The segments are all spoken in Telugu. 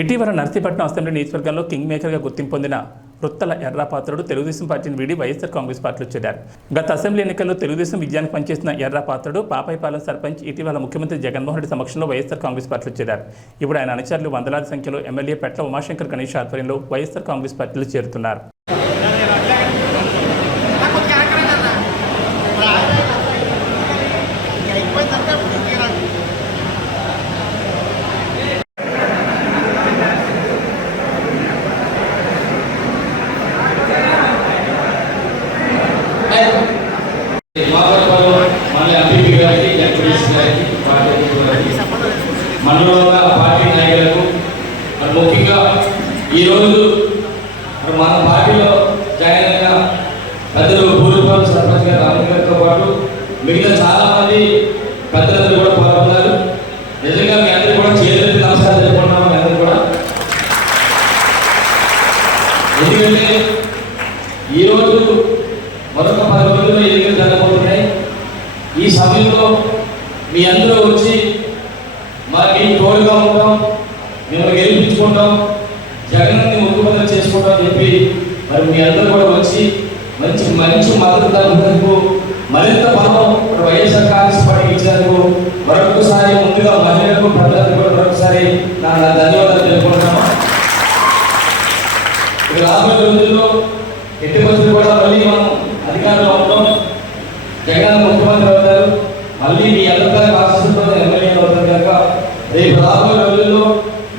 ఇటీవల నర్సీపట్నం అసెంబ్లీ నియోజకవర్గంలో కింగ్ మేకర్గా గుర్తింపు పొందిన వృత్తల ఎర్రాపాత్రుడు తెలుగుదేశం పార్టీని వీడి వైఎస్ఆర్ కాంగ్రెస్ పార్టీలో చేరారు. గత అసెంబ్లీ ఎన్నికల్లో తెలుగుదేశం విజయానికి పనిచేసిన ఎర్రాపాత్రుడు పాపాయిపాలెం సర్పంచ్ ఇటీవల ముఖ్యమంత్రి జగన్మోహన్ రెడ్డి సమక్షంలో వైఎస్ఆర్ కాంగ్రెస్ పార్టీలో చేరారు. ఇప్పుడు ఆయన అనుచరులు వందలాది సంఖ్యలో ఎమ్మెల్యే పెట్ల ఉమాశంకర్ గణేష్ ఆధ్వర్యంలో వైఎస్ఆర్ కాంగ్రెస్ పార్టీలో చేరుతున్నారు. మనలో పార్టీ నాయకులకు ముఖ్యంగా ఈరోజు మన పార్టీలో జాయిన్ అయిన పెద్దలు పూర్వపాలెం సర్పంచ్ గారు రామన్ గారితో పాటు మిగతా చాలామంది పెద్దలందరూ కూడా పాల్గొన్నారు. నిజంగా మీ అందరూ కూడా చేతులెత్తి నమస్కారం చెప్పుకున్నాము. మీ అందరూ కూడా ఎందుకంటే ఈరోజు మరొక 10 రోజుల్లో ఎన్నికలు జరగబోతున్నాయి. ఈ సమయంలో మీ అందరూ వచ్చి మేము తోడుగా ఉంటాం, మేము గెలిపించుకుంటాం, జగన్ని ముఖ్యమంత్రి చేసుకుంటాం అని చెప్పి మరి మీ అందరూ కూడా వచ్చి మంచి మంచి మద్దతు మరింత బలం వైఎస్ఆర్ కాంగ్రెస్ పార్టీకి ఇచ్చినందుకు మరొకసారి ముందుగా మహిళలకు ప్రజలకు కూడా మరొకసారి నా ధన్యవాదాలు తెలుపుకుంటున్నాము. రాబోయే రోజుల్లో ఎట్టి పరిస్థితులు కూడా మళ్ళీ మనం అధికారంలో ఉంటాం, జగన్ ముఖ్యమంత్రి అవుతారు, మళ్ళీ మీ అందరికీ ఆశిస్తున్న ఎమ్మెల్యే అవుతారు కనుక రేపు రాబోయే రోజుల్లో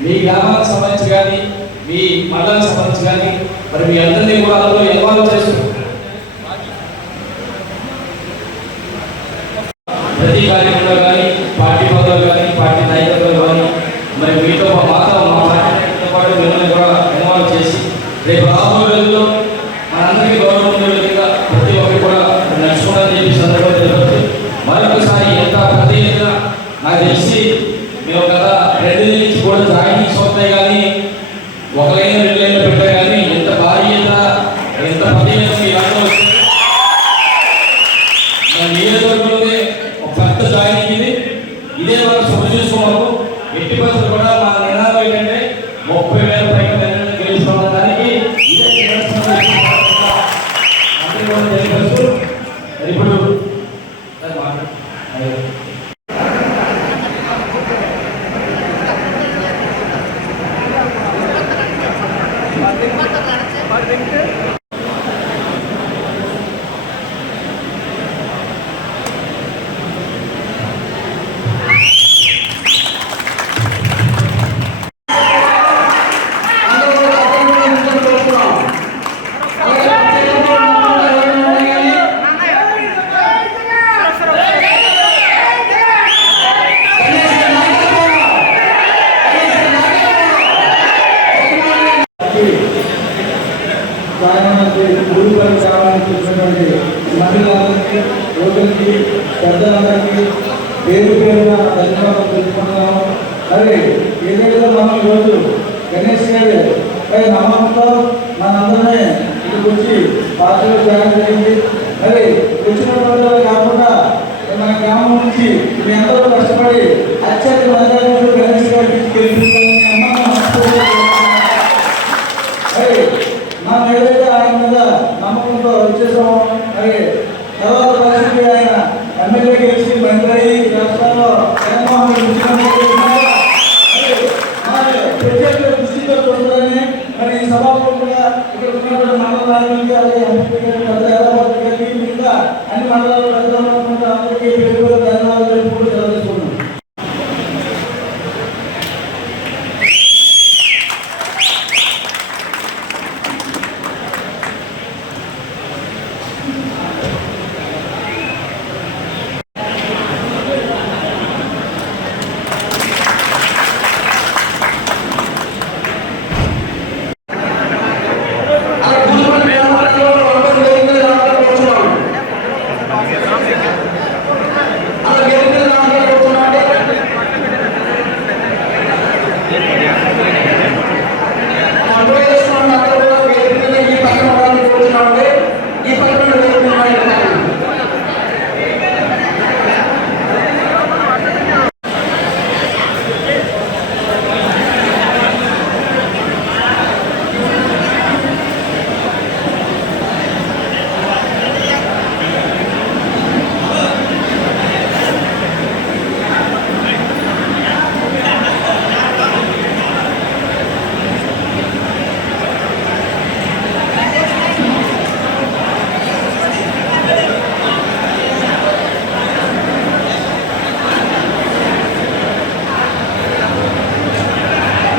మీ గ్రామానికి సంబంధించి కానీ మీ మండలానికి సంబంధించి కానీ మరి మీ అందరినీ కూడా అందులో ఇన్వాల్వ్ చేస్తూ ప్రతి కార్యక్రమంలో కానీ పార్టీ పదవులు కానీ పార్టీ నాయకత్వం కానీ మరి మీతో మా పార్టీ నాయకులతో పాటు మిమ్మల్ని కూడా ఇన్వాల్వ్ చేసి రేపు రాబోయే రోజుల్లో మనందరికీ గౌరవం ఉండే విధంగా ప్రతి ఒక్కరు కూడా నడుచుకోవాలని చెప్పి సందర్భంగా తెలుపుతుంది. మరొకసారి ఎంత పెద్ద ఎత్తున నాకు తెలిసి మేము గత 2 నుంచి కూడా జాయినింగ్స్ వస్తాయి కానీ 1 లైన్ 2 లైన్లు పెట్టాయి కానీ ఎంత భారీ ఎంత పెద్ద నియోజకవర్గంలోనే ఒక పెద్ద జాయినింగ్ ఇదే మనం శుభ చూసుకోవడం. ఎట్టి పరిస్థితులు కూడా మా నినాదం ఏంటంటే 30,000 పైగా గెలుచుకున్న దానికి ఇప్పుడు మహిళలకి యువకులకి పెద్దలందరికీ పేరు పేరున ధన్యవాదాలు తెలుసుకున్నాము. మరి ఏదైతే మనం ఈరోజు గణేష్ గారి నమ్మకంతో మనందరినీ ఇక్కడికి వచ్చి పార్టీలో జాయిన్ జరిగింది. మరి వచ్చిన రోజులు కాకుండా మన గ్రామం నుంచి మీ అందరూ కష్టపడి అత్యంత మెజారిటీలో గణేష్ గారికి గెలిపించాలని మరి మనం ఏదైతే ఆయన మీద నమ్మకంతో వచ్చేసామో మరి తర్వాత పరిస్థితి ఆయన ఎమ్మెల్యే గెలిచి మంత్రి అయ్యి రాష్ట్రాల్లో జగన్మోహన్ ప్రత్యేక దృష్టితో చూడాలని మరి ఈ సభలో కూడా ఇక్కడ ఉన్నటువంటి మండలానికి అలాగే ఎంపీ గారికి పెద్ద హైదరాబాద్ గారికి మిగతా అన్ని మండలాల్లో పెద్దలు అందరికీ